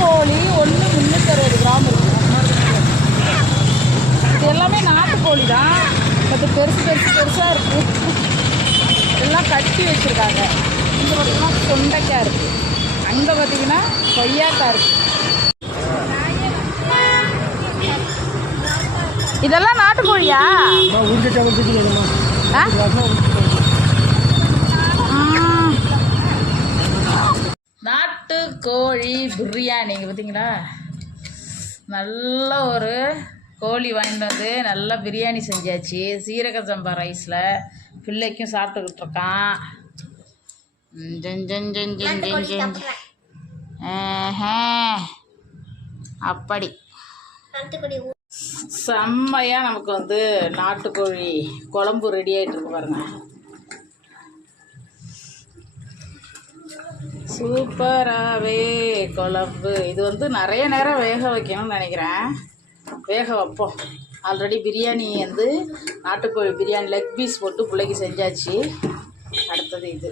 நாட்டுக்கோழி ஒன்று 360 கிராம் இருக்குது. இது எல்லாமே நாட்டுக்கோழி தான். அது பெருசாக இருக்குது. எல்லாம் கட்டி வச்சுருக்காங்க. இங்கே பார்த்தீங்கன்னா சொண்டைக்காய் இருக்குது. அங்கே பார்த்தீங்கன்னா கொய்யாக்காய் இருக்குது. இதெல்லாம் நாட்டுக்கோழியா? நாட்டுக்கோழி பிரியாணி இங்கே பார்த்தீங்களா? நல்ல ஒரு கோழி வாங்கிட்டு வந்து நல்லா பிரியாணி செஞ்சாச்சு. சீரக சம்பா ரைஸில் பிள்ளைக்கும் சாப்பிட்டுக்கிட்டு இருக்கான். அப்படி செம்மையாக நமக்கு வந்து நாட்டுக்கோழி குழம்பு ரெடி ஆகிட்டு இருக்கு பாருங்க. சூப்பராகவே குழம்பு. இது வந்து நிறைய நேரம் வேக வைக்கணும்னு நினைக்கிறேன். வேக வைப்போம். ஆல்ரெடி பிரியாணி வந்து நாட்டுக்கோழி பிரியாணி லெக் பீஸ் போட்டு பிள்ளைக்கு செஞ்சாச்சு. அடுத்தது இது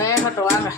வேகட்டும் வாங்க.